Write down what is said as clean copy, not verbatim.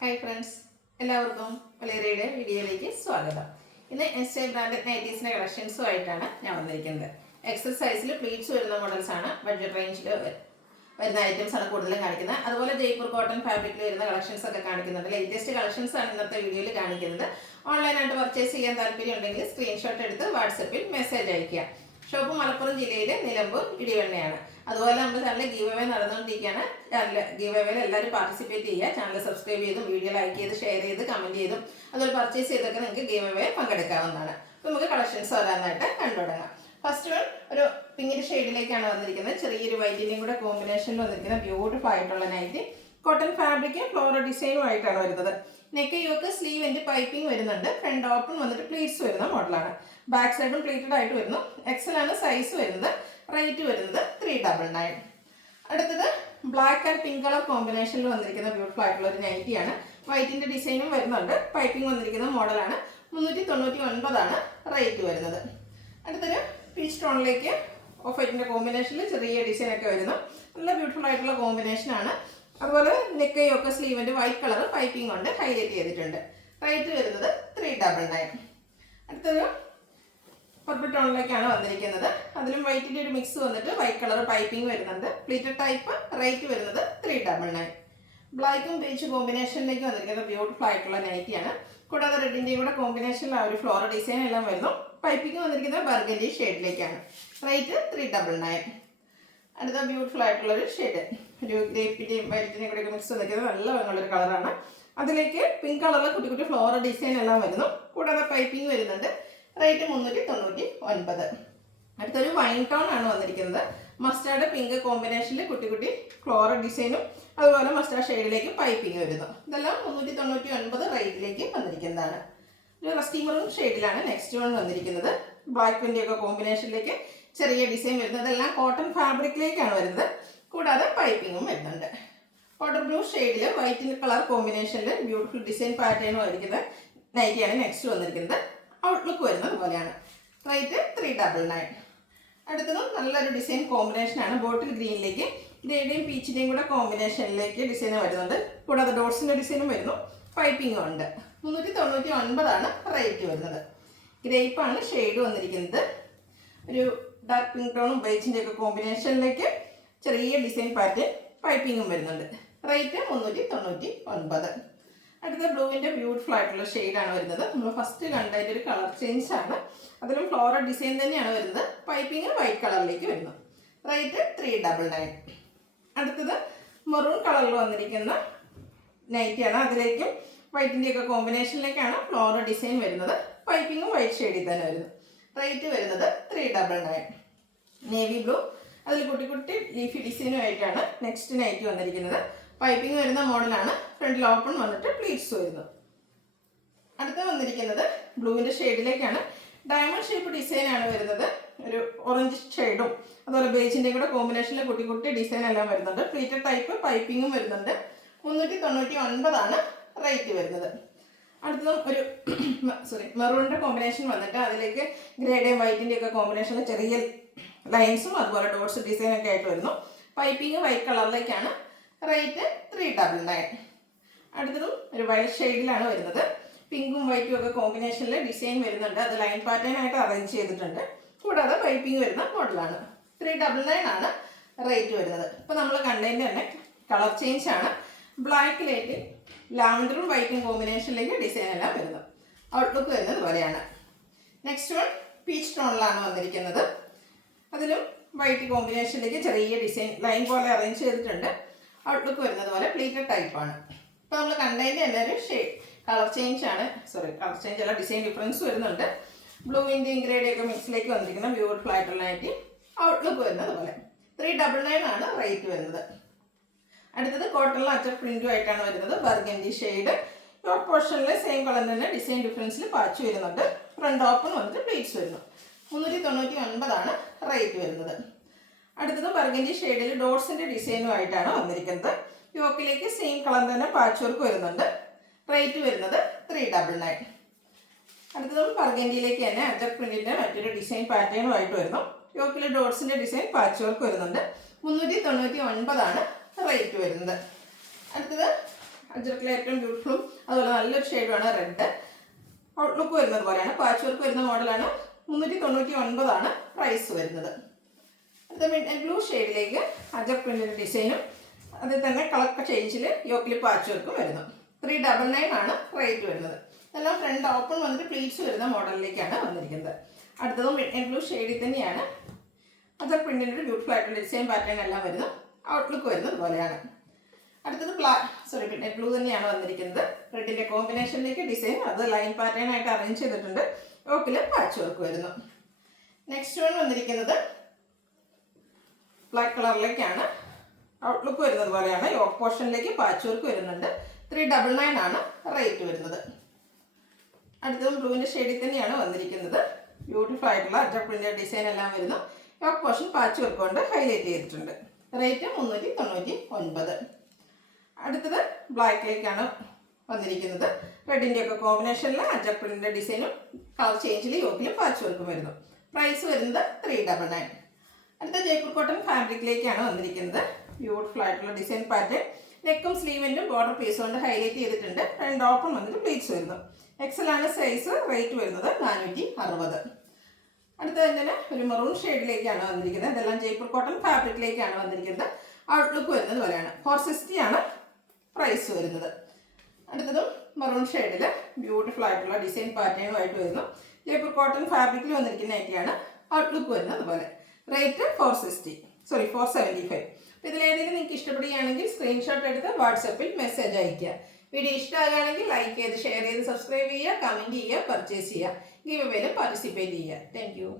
Hi friends, എല്ലാവർക്കും വലേറിയയുടെ വീഡിയോയിലേക്ക് സ്വാഗതം. ഇന്ന് എസ് ബ്രാൻഡ് നൈറ്റീസിൻ്റെ കളക്ഷൻസുമായിട്ടാണ് ഞാൻ വന്നിരിക്കുന്നത്. എക്സസൈസിൽ പ്ലീറ്റ്സ് വരുന്ന മോഡൽസാണ്, ബഡ്ജറ്റ് റേഞ്ചിൽ വരുന്ന ഐറ്റംസ് ആണ് കൂടുതലും കാണിക്കുന്നത്. അതുപോലെ ജയ്പൂർ കോട്ടൺ ഫാബ്രിക്കിൽ വരുന്ന കളക്ഷൻസ് ഒക്കെ കാണിക്കുന്നുണ്ട്. ലേറ്റസ്റ്റ് കളക്ഷൻസ് ആണ് ഇന്നത്തെ വീഡിയോയിൽ കാണിക്കുന്നത്. ഓൺലൈനായിട്ട് പർച്ചേസ് ചെയ്യാൻ താല്പര്യം ഉണ്ടെങ്കിൽ സ്ക്രീൻഷോട്ട് എടുത്ത് വാട്സപ്പിൽ മെസ്സേജ് അയയ്ക്കുക. ഷോപ്പ് മലപ്പുറം ജില്ലയിലെ നിലമ്പൂർ ഇടിവണ്ണയാണ്. അതുപോലെ നമ്മുടെ ചാനൽ ഗീവ് അവേ നടന്നുകൊണ്ടിരിക്കുകയാണ്. ചാനൽ ഗീവ് അവേയിൽ എല്ലാവരും പാർട്ടിസിപ്പേറ്റ് ചെയ്യുക. ചാനൽ സബ്സ്ക്രൈബ് ചെയ്തും വീഡിയോ ലൈക്ക് ചെയ്ത് ഷെയർ ചെയ്ത് കമൻറ്റ് ചെയ്തും അതുപോലെ പർച്ചേസ് ചെയ്തൊക്കെ നിങ്ങൾക്ക് ഗീവ് അവേ പങ്കെടുക്കാവുന്നതാണ്. അപ്പോൾ നമുക്ക് കളക്ഷൻസ് വരാനായിട്ട് കണ്ടുതുടങ്ങാം. ഫസ്റ്റ് വൺ ഒരു പിങ്കിൻ്റെ ഷെയ്ഡിലേക്കാണ് വന്നിരിക്കുന്നത്. ചെറിയൊരു വൈറ്റിൻ്റെയും കൂടെ കോമ്പിനേഷനിൽ വന്നിരിക്കുന്ന ബ്യൂട്ടിഫുൾ ആയിട്ടുള്ള നൈറ്റി. കോട്ടൺ ഫാബ്രിക് ഫ്ലോറൽ ഡിസൈനും ആയിട്ടാണ് വരുന്നത്. നെക്ക് യോക്ക് സ്ലീവ് എൻ്റെ പൈപ്പിംഗ് വരുന്നുണ്ട്. ഫ്രണ്ട് ഓപ്പൺ വന്നിട്ട് പ്ലീറ്റ്സ് വരുന്ന മോഡലാണ്. ബാക്ക് സൈഡും പ്ലീറ്റഡ് ആയിട്ട് വരുന്നു. എക്സലാണ് സൈസ് വരുന്നത്. റേറ്റ് വരുന്നത് 399. അടുത്തത് ബ്ലാക്ക് ആൻഡ് പിങ്ക് കളർ കോമ്പിനേഷനിൽ വന്നിരിക്കുന്ന ബ്യൂട്ടിഫുൾ ആയിട്ടുള്ള ഒരു നൈറ്റിയാണ്. വൈറ്റിൻ്റെ ഡിസൈനും വരുന്നുണ്ട്. പൈപ്പിംഗ് വന്നിരിക്കുന്ന മോഡലാണ്. 399 റേറ്റ് വരുന്നത്. അടുത്തൊരു പീച്ച് ടോണിലേക്ക് ഓഫ് വൈറ്റിൻ്റെ കോമ്പിനേഷനിൽ ചെറിയ ഡിസൈനൊക്കെ വരുന്നു. നല്ല ബ്യൂട്ടിഫുൾ ആയിട്ടുള്ള കോമ്പിനേഷനാണ്. അതുപോലെ നെക്ക് യോക്ക് സ്ലീവിൻ്റെ വൈറ്റ് കളർ പൈപ്പിംഗ് കൊണ്ട് ഹൈലൈറ്റ് ചെയ്തിട്ടുണ്ട്. റേറ്റ് വരുന്നത് 399. അടുത്തൊരു പർപ്പിൾ ടോണിലേക്കാണ് വന്നിരിക്കുന്നത്. അതിലും വൈറ്റിൻ്റെ ഒരു മിക്സ് വന്നിട്ട് വൈറ്റ് കളർ പൈപ്പിംഗ് വരുന്നുണ്ട്. Pleated type. റേറ്റ് വരുന്നത് 399. ബ്ലാക്കും ബീച്ച് കോമ്പിനേഷനിലേക്ക് വന്നിരിക്കുന്ന ബ്യൂട്ടിഫുൾ ആയിട്ടുള്ള നൈറ്റിയാണ്. കൂടാതെ റെഡിൻ്റെയും കൂടെ കോമ്പിനേഷനിൽ ആ ഒരു ഫ്ലോറൽ ഡിസൈൻ എല്ലാം വരുന്നു. പൈപ്പിംഗ് വന്നിരിക്കുന്നത് ബർഗൻഡി ഷെയ്ഡിലേക്കാണ്. റേറ്റ് 399. അടുത്ത ബ്യൂട്ടിഫുൾ ആയിട്ടുള്ളൊരു ഷെയ്ഡ്, ഒരു ഗ്രേപ്പിൻ്റെയും വൈറ്റിൻ്റെയും കൂടെ മിക്സ് വന്നിരിക്കുന്നത് നല്ല ഭംഗിയുള്ളൊരു കളറാണ്. അതിലേക്ക് പിങ്ക് കളറിൽ കുട്ടി കുട്ടി ഫ്ലോറൽ ഡിസൈൻ എല്ലാം വരുന്നു. കൂടാതെ പൈപ്പിംഗ് വരുന്നുണ്ട്. റേറ്റ് 399. അടുത്തൊരു വൈൻ ടോൺ ആണ് വന്നിരിക്കുന്നത്. മസ്റ്റാർഡ് പിങ്ക് കോമ്പിനേഷനിൽ കുട്ടി കുട്ടി ഫ്ലോറൽ ഡിസൈനും അതുപോലെ മസ്റ്റാർഡ് ഷെയ്ഡിലേക്ക് പൈപ്പിംഗ് വരുന്നു. ഇതെല്ലാം 399 റേറ്റിലേക്ക് വന്നിരിക്കുന്നതാണ്. ഒരു റസ്റ്റി മെറൂൺ ഷെയ്ഡിലാണ് നെക്സ്റ്റ് വൺ വന്നിരിക്കുന്നത്. ബ്ലാക്കിൻ്റെ ഒക്കെ കോമ്പിനേഷനിലേക്ക് ചെറിയ ഡിസൈൻ വരുന്നത്. ഇതെല്ലാം കോട്ടൺ ഫാബ്രിക്കിലേക്കാണ് വരുന്നത്. കൂടാതെ പൈപ്പിങ്ങും വരുന്നുണ്ട്. വാട്ടർ ബ്ലൂ ഷെയ്ഡിൽ വൈറ്റ് കളർ കോമ്പിനേഷനിൽ ബ്യൂട്ടിഫുൾ ഡിസൈൻ പാറ്റേണും ആയിരിക്കുന്ന നൈറ്റിയാണ് നെക്സ്റ്റ് വന്നിരിക്കുന്നത്. ഔട്ട്ലുക്ക് വരുന്നത് പോലെയാണ്. റേറ്റ് 399. അടുത്തതും നല്ലൊരു ഡിസൈൻ കോമ്പിനേഷനാണ്. ബോട്ടിൽ ഗ്രീനിലേക്ക് ഗ്രേയുടെയും പീച്ചിൻ്റെയും കൂടെ കോമ്പിനേഷനിലേക്ക് ഡിസൈൻ വരുന്നുണ്ട്. കൂടാതെ ഡോട്ട്സിൻ്റെ ഡിസൈനും വരുന്നു. പൈപ്പിങ്ങും ഉണ്ട്. 399 റേറ്റ് വരുന്നത്. ഗ്രേപ്പാണ് ഷെയ്ഡ് വന്നിരിക്കുന്നത്. ഒരു ഡാർക്ക് പിങ്ക് ടോണും ബേജിൻ്റെ ഒക്കെ കോമ്പിനേഷനിലേക്ക് ചെറിയ ഡിസൈൻ പാറ്റേൺ പൈപ്പിങ്ങും വരുന്നുണ്ട്. റേറ്റ് 399. അടുത്ത ബ്ലൂവിൻ്റെ ബ്യൂട്ടിഫുൾ ആയിട്ടുള്ള ഷെയ്ഡാണ് വരുന്നത്. നമ്മൾ ഫസ്റ്റ് കണ്ടതിൻ്റെ ഒരു കളർ ചേഞ്ച് ആണ്. അതിലും ഫ്ലോറൽ ഡിസൈൻ തന്നെയാണ് വരുന്നത്. പൈപ്പിങ് വൈറ്റ് കളറിലേക്ക് വരുന്നു. റേറ്റ് 399. അടുത്തത് മെറൂൺ കളറിൽ വന്നിരിക്കുന്ന നൈറ്റിയാണ്. അതിലേക്കും വൈറ്റിൻ്റെ ഒക്കെ കോമ്പിനേഷനിലേക്കാണ് ഫ്ലോറൽ ഡിസൈൻ വരുന്നത്. പൈപ്പിങ്ങും വൈറ്റ് ഷെയ്ഡിൽ തന്നെ വരുന്നു. റേറ്റ് വരുന്നത് 399. നേവി ബ്ലൂ, അതിൽ കുട്ടി കുട്ടി ലീഫി ഡിസൈനുമായിട്ടാണ് നെക്സ്റ്റ് നൈറ്റ് വന്നിരിക്കുന്നത്. പൈപ്പിംഗ് വരുന്ന മോഡലാണ്. ഫ്രണ്ടിൽ ഓപ്പൺ വന്നിട്ട് പ്ലീറ്റ്സ് വരുന്നു. അടുത്ത വന്നിരിക്കുന്നത് ബ്ലൂവിൻ്റെ ഷെയ്ഡിലേക്കാണ്. ഡയമണ്ട് ഷേപ്പ് ഡിസൈനാണ് വരുന്നത്. ഒരു ഓറഞ്ച് ഷെയ്ഡും അതുപോലെ ബേജിൻ്റെ കൂടെ കോമ്പിനേഷനിൽ കുട്ടി കുട്ടി ഡിസൈൻ എല്ലാം വരുന്നുണ്ട്. പ്ലീറ്റഡ് ടൈപ്പ് പൈപ്പിങ്ങും വരുന്നുണ്ട്. 399 റേറ്റ് വരുന്നത്. അടുത്തതും ഒരു മെറൂണിൻ്റെ കോമ്പിനേഷൻ വന്നിട്ട് അതിലേക്ക് ഗ്രേയുടെയും വൈറ്റിൻ്റെ ഒക്കെ കോമ്പിനേഷനിൽ ചെറിയ ലൈൻസും അതുപോലെ ഡോട്ട്സ് ഡിസൈനൊക്കെ ആയിട്ട് വരുന്നു. പൈപ്പിംഗ് വൈറ്റ് കളറിലേക്കാണ്. റേറ്റ് 399. അടുത്തതും ഒരു വൈറ്റ് ഷെയ്ഡിലാണ് വരുന്നത്. പിങ്കും വൈറ്റും ഒക്കെ കോമ്പിനേഷനിൽ ഡിസൈൻ വരുന്നുണ്ട്. അത് ലൈൻ പാറ്റേൺ ആയിട്ട് അറേഞ്ച് ചെയ്തിട്ടുണ്ട്. കൂടാതെ പൈപ്പിംഗ് വരുന്ന മോഡലാണ്. 399 റേറ്റ് വരുന്നത്. ഇപ്പോൾ നമ്മൾ കണ്ടതിൻ്റെ തന്നെ കളർ ചേഞ്ച് ആണ്. ബ്ലാക്കിലേക്ക് ലാവൻഡറും വൈറ്റും കോമ്പിനേഷനിലേക്ക് ഡിസൈൻ എല്ലാം വരുന്നു. ഔട്ട്ലുക്ക് വരുന്നത് പോലെയാണ്. നെക്സ്റ്റ് വൺ പീച്ച് ടോണിലാണ് വന്നിരിക്കുന്നത്. അതിലും വൈറ്റ് കോമ്പിനേഷനിലേക്ക് ചെറിയ ഡിസൈൻ ലൈൻ പോലെ അറേഞ്ച് ചെയ്തിട്ടുണ്ട്. ഔട്ട്ലുക്ക് വരുന്നത് പോലെ പ്ലീറ്റഡ് ടൈപ്പാണ്. ഇപ്പോൾ നമ്മൾ കണ്ടതിൻ്റെ എല്ലാവരും കളർ ചേഞ്ച് ആണ്. കളർ ചേഞ്ച് അല്ല, ഡിസൈൻ ഡിഫറൻസ് വരുന്നുണ്ട്. ബ്ലൂവിൻ്റെയും ഗ്രേയുടെയും ഒക്കെ മിക്സിലേക്ക് വന്നിരിക്കുന്ന ബ്യൂട്ടിഫുൾ ആയിട്ടുള്ള നൈറ്റി. ഔട്ട്ലുക്ക് വരുന്നത് പോലെ 399 റേറ്റ് വരുന്നത്. അടുത്തത് കോട്ടണിൽ അച്ചർ പ്രിൻറ്റും ആയിട്ടാണ് വരുന്നത്. Burgundy shade. യോക്ക് പോർഷനിൽ സെയിം കളർ തന്നെ ഡിസൈൻ ഡിഫറൻസിൽ പാച്ച് വരുന്നുണ്ട്. ഫ്രണ്ട് ഓപ്പൺ വന്നിട്ട് പ്ലീറ്റ്സ് വരുന്നു. 399 റേറ്റ് വരുന്നത്. അടുത്തത് ബർഗൻഡി ഷെയ്ഡിൽ ഡോട്ട്സിൻ്റെ ഡിസൈനും ആയിട്ടാണ് വന്നിരിക്കുന്നത്. യോക്കിലേക്ക് സെയിം കളർ തന്നെ പാച്ച് വർക്ക് വരുന്നുണ്ട്. റേറ്റ് വരുന്നത് 399. അടുത്തതും ബർഗൻഡിയിലേക്ക് തന്നെ അജർ പ്രിൻറ്റിൻ്റെ മറ്റൊരു ഡിസൈൻ പാറ്റേണും ആയിട്ട് വരുന്നു. യോക്കിൽ ഡോട്ട്സിൻ്റെ ഡിസൈൻ പാച്ച് വർക്ക് വരുന്നുണ്ട്. 399 റേറ്റ് വരുന്നത്. അടുത്തത് അജ്രക്കിലെ ഏറ്റവും ബ്യൂട്ടിഫുള്ളും അതുപോലെ നല്ലൊരു ഷെയ്ഡുമാണ് റെഡ്. ഔട്ട്ലുക്ക് വരുന്നത് പോലെയാണ്. പാച്ച് വർക്ക് വരുന്ന മോഡലാണ്. 399 പ്രൈസ് വരുന്നത്. അടുത്ത മിഡ് ആൻഡ് ബ്ലൂ ഷെയ്ഡിലേക്ക് അജർ പ്രിന്റിൻ്റെ ഡിസൈനും അതിൽ തന്നെ കളർ ചേഞ്ചിൽ യോക്കിൽ പാച്ച് വർക്കും വരുന്നു. 399 റേറ്റ് വരുന്നത്. ഇതെല്ലാം ഫ്രണ്ട് ഓപ്പൺ വന്നിട്ട് പ്ലീറ്റ്സ് വരുന്ന മോഡലിലേക്കാണ് വന്നിരിക്കുന്നത്. അടുത്തതും മിഡ് ആൻഡ് ബ്ലൂ ഷെയ്ഡിൽ തന്നെയാണ് അജർ പ്രിന്റിൻ്റെ ഒരു ബ്യൂട്ടിഫുൾ ആയിട്ടുള്ള ഡിസൈൻ പാറ്റേൺ എല്ലാം വരുന്നു. ഔട്ട്ലുക്ക് വരുന്നത് പോലെയാണ്. അടുത്തത് മിഡ് ആൻഡ് ബ്ലൂ തന്നെയാണ് വന്നിരിക്കുന്നത്. റെഡിൻ്റെ കോമ്പിനേഷനിലേക്ക് ഡിസൈൻ അത് ലൈൻ പാറ്റേൺ ആയിട്ട് അറേഞ്ച് ചെയ്തിട്ടുണ്ട്. യോക്കിൽ പാച്ച് വർക്ക് വരുന്നു. നെക്സ്റ്റ് വൺ വന്നിരിക്കുന്നത് ബ്ലാക്ക് കളറിലേക്കാണ്. ഔട്ട്ലുക്ക് വരുന്നത് പോലെയാണ്. യോക്ക് പോർഷനിലേക്ക് പാച്ച് വർക്ക് വരുന്നുണ്ട്. 399 റേറ്റ് വരുന്നത്. അടുത്തതും ബ്ലൂവിൻ്റെ ഷെയ്ഡിൽ തന്നെയാണ് വന്നിരിക്കുന്നത്. ബ്യൂട്ടിഫുൾ ആയിട്ടുള്ള അജർ പ്രിൻ്റ് ഡിസൈൻ എല്ലാം വരുന്നു. യോക്ക് പോർഷൻ പാച്ച് വർക്ക് കൊണ്ട് ഹൈലൈറ്റ് ചെയ്തിട്ടുണ്ട്. റേറ്റ് 399. അടുത്തത് ബ്ലാക്കിലേക്കാണ് വന്നിരിക്കുന്നത്. റെഡിൻ്റെ ഒക്കെ കോമ്പിനേഷനിൽ അജർ പ്രിൻ്റിൻ്റെ ഡിസൈനും കളർ ചേഞ്ചിൽ യോക്കിലും പാച്ച് വർക്കും വരുന്നു. പ്രൈസ് വരുന്നത് 399. അടുത്ത ജയ്പൂർ കോട്ടൺ ഫാബ്രിക്കിലേക്കാണ് വന്നിരിക്കുന്നത്. ബ്യൂട്ടിഫുൾ ആയിട്ടുള്ള ഡിസൈൻ പാറ്റേൺ. നെക്കും സ്ലീവിൻ്റെ ബോർഡർ പീസ് കൊണ്ട് ഹൈലൈറ്റ് ചെയ്തിട്ടുണ്ട്. രണ്ട് ഓപ്പൺ വന്നിട്ട് പ്ലീറ്റ്സ് വരുന്നു. എക്സൽ ആണ് സൈസ്. റേറ്റ് വരുന്നത് 460. അടുത്ത തന്നെ ഒരു മെറൂൺ ഷെയ്ഡിലേക്കാണ് വന്നിരിക്കുന്നത്. ഇതെല്ലാം ജയ്പൂർ കോട്ടൺ ഫാബ്രിക്കിലേക്കാണ് വന്നിരിക്കുന്നത്. ഔട്ട്ലുക്ക് വരുന്നത് പോലെയാണ്. 460 പ്രൈസ് വരുന്നത്. അടുത്തതും മെറൂൺ ഷെയ്ഡിൽ ബ്യൂട്ടിഫുൾ ആയിട്ടുള്ള ഡിസൈൻ പാറ്റേണുമായിട്ട് വരുന്നു. ജയ്പൂർ കോട്ടൺ ഫാബ്രിക്കിൽ വന്നിരിക്കുന്ന നൈറ്റിയാണ്. ഔട്ട്ലുക്ക് വരുന്നത് പോലെ. റേറ്റ് 475. അപ്പോൾ ഇതിലേതെങ്കിലും നിങ്ങൾക്ക് ഇഷ്ടപ്പെടുകയാണെങ്കിൽ സ്ക്രീൻഷോട്ട് എടുത്ത് വാട്സപ്പിൽ മെസ്സേജ് അയയ്ക്കുക. വീഡിയോ ഇഷ്ടമാകുകയാണെങ്കിൽ ലൈക്ക് ചെയ്ത് ഷെയർ ചെയ്ത് സബ്സ്ക്രൈബ് ചെയ്യുക, കമൻറ്റ് ചെയ്യുക, പർച്ചേസ് ചെയ്യുക. ഗിവ് അവേയിലും പാർട്ടിസിപ്പേറ്റ് ചെയ്യുക. Thank you.